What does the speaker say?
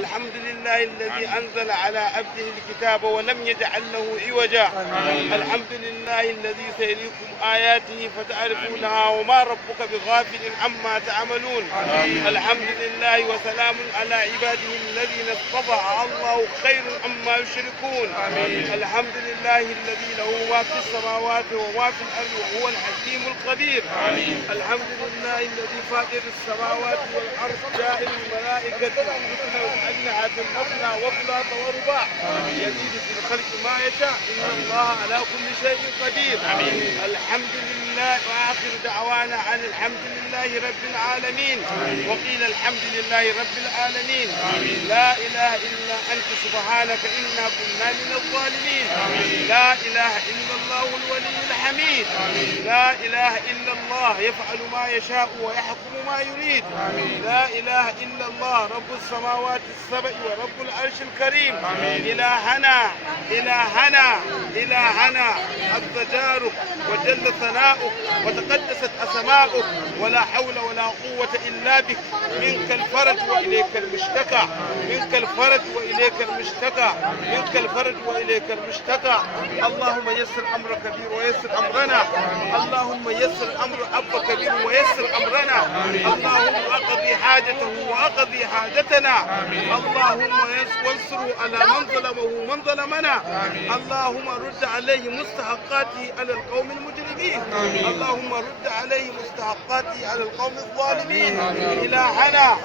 الحمد لله الذي أنزل على عبده الكتاب ولم يجعل له عوجا. الحمد لله الذي سيريكم آياته فتعرفونها وما ربك بغافل عما تعملون. الحمد لله وسلام على عباده الذين اصطفى، الله خير عما يشركون. الحمد لله الذي له ما في السماوات وما في الأرض وهو الحكيم الخبير. الحمد لله الذي فاطر السماوات والأرض جاعل الملائكة رسلا أجنحة مثنى وثلاث ورباع يزيد في الخلق ما يشاء إن الله على كل شيء قدير. الحمد لله وآخر دعوانا عن الحمد لله رب العالمين. وقيل الحمد لله رب العالمين. لا إله إلا أنت سبحانك إنا كنا من الظالمين. لا إله إلا الله الولي الحميد. لا إله إلا الله يفعل ما يشاء ويحكم ما يريد. لا إله إلا الله رب السماوات السبع ورب العرش الكريم. إلهنا إلهنا إلهنا عز جارك وجل ثناؤك وتقدست أسماؤك ولا حول ولا قوة إلا بك. منك الفرج وإليك المشتكى. منك الفرج وإليك المشتكى. منك الفرج وإليك المشتكى. اللهم يسر أمر كبير ويسر أمرنا. اللهم يسر أمر أب كبير ويسر أمرنا. اللهم أقضي حاجته وأقضي حاجتنا. اللهم وانصره على من ظلمه من ظلمنا. اللهم رد عليه مستحقاته على القوم المجرمين. اللهم رد عليه مستحقاته على القوم الظالمين. إلهنا